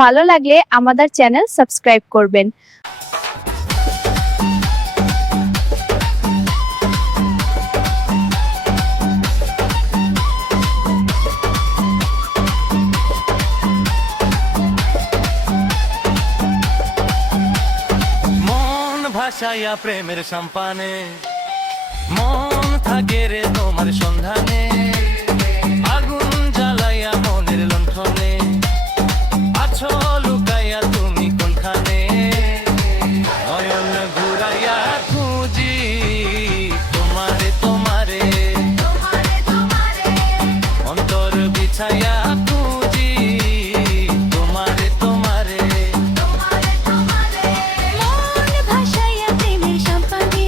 ভালো লাগলে আমাদের চ্যানেল সাবস্ক্রাইব করবেন। মন ভাসাইয়া প্রেমের সম্পানে, মন থাকে রে তোমার সন্ধানে, আগুন জ্বালাইয়া মনের লণ্ঠনে, আছো লুকাইয়া তুমি কোনখানে, নয়ন ঘুরাইয়া খুঁজি তোমারে তোমারে, অন্তর বিছাইয়া খুঁজি তোমারে তোমারে। মন ভাসাইয়া প্রেমের সম্পানে,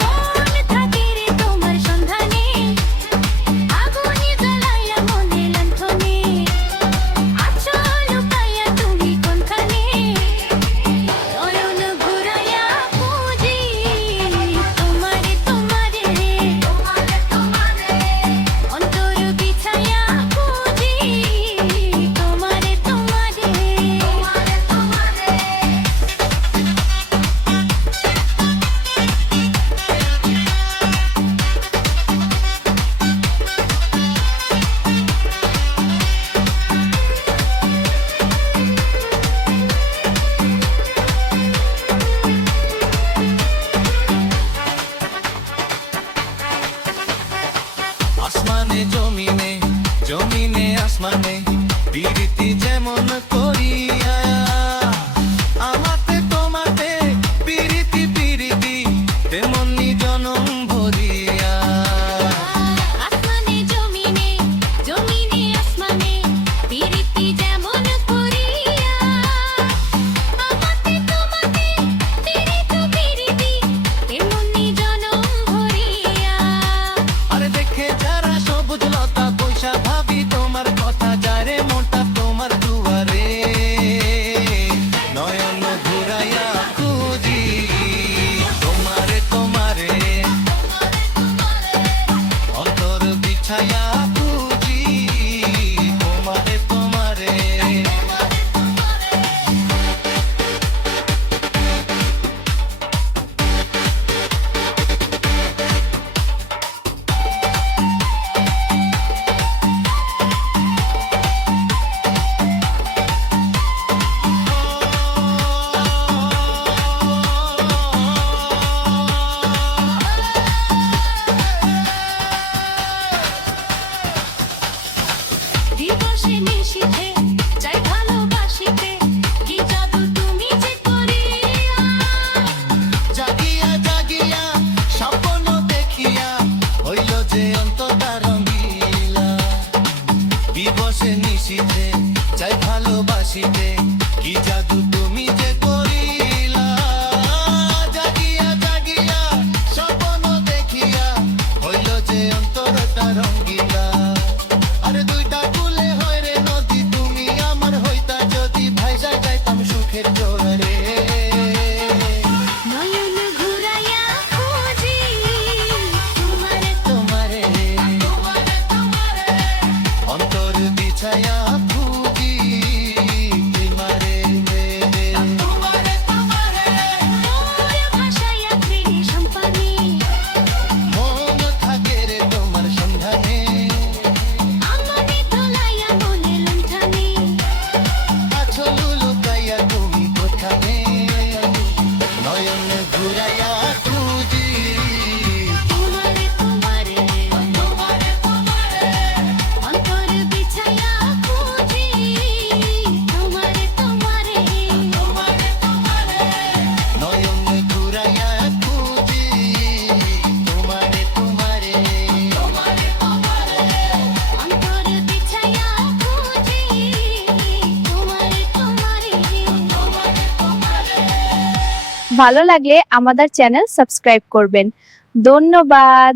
মন থাকে রে তোমার সন্ধানে, আগুন জ্বালাইয়া মনের লণ্ঠনে, আছো লুকাইয়া তুমি কোনখানে, নয়ন ঘুরাইয়া খুঁজি তোমারে তোমারে, অন্তর বিছাইয়া খুঁজি তোমারে তোমারে। আসমানে জমিনে, জমিনে আসমানে, প্রীতি যেমন করিয়া আমাতে তোমাতে প্রীতি প্রীতি তেমনি জনম ভরিয়া। আসমানে জমিনে, জমিনে আসমানে, প্রীতি যেমন করিয়া আমাতে তোমাতে প্রীতি প্রীতি তেমনি জনম ভরিয়া। আরে দেখে যারা সবুজ লতা পয়সা ভাবি তোমার কথা, যারে মোটা তোমার দুয়ারে, নয়ন ঘুরাইয়া খুঁজি তোমারে তোমারে, অন্তর বিছাইয়া খুঁজি তোমারে তোমারে। দিবসে নিশীথে চাই ভালোবাসিতে, কি জাদু তুমি যে করিয়া। জাগিয়া জাগিয়া স্বপ্ন দেখিয়া হইল যে অন্তটা রঙিলা, দিবসে নিশীথে চাই ভালোবাসিতে, কি জাদু তুমি যে করিলা। জাগিয়া জাগিয়া স্বপ্ন দেখিয়া হইল যে অন্তরটা রঙিলা। আরে দুইটা কুলে হয় রে নদী, তুমি আমার হইতা যদি ভাইসা যাইতাম সুখের জোয়ারে। নয়ন ঘুরাইয়া খুঁজি তোমারে তোমারে অন্তর বিছায়া খুঁজি তোমারে মোর ভাসাইয়া প্রেমের সম্পানে, মন থাকে রে তোমার সন্ধানে, আমানে তোলাইয়া মনের লণ্ঠনে, আছো লুকাইয়া তুমি কোথানে, নয়ন ঘুরাইয়া খুঁজি তোমারে তোমারে, অন্তর বিছাইয়া খুঁজি তোমারে তোমারে। নয়ন ঘুরাইয়া খুঁজি তোমারে তোমারে। অন্তর বিছাইয়া খুঁজি তোমারে তোমারে। ভালো লাগলে আমাদের চ্যানেল সাবস্ক্রাইব করবেন। ধন্যবাদ।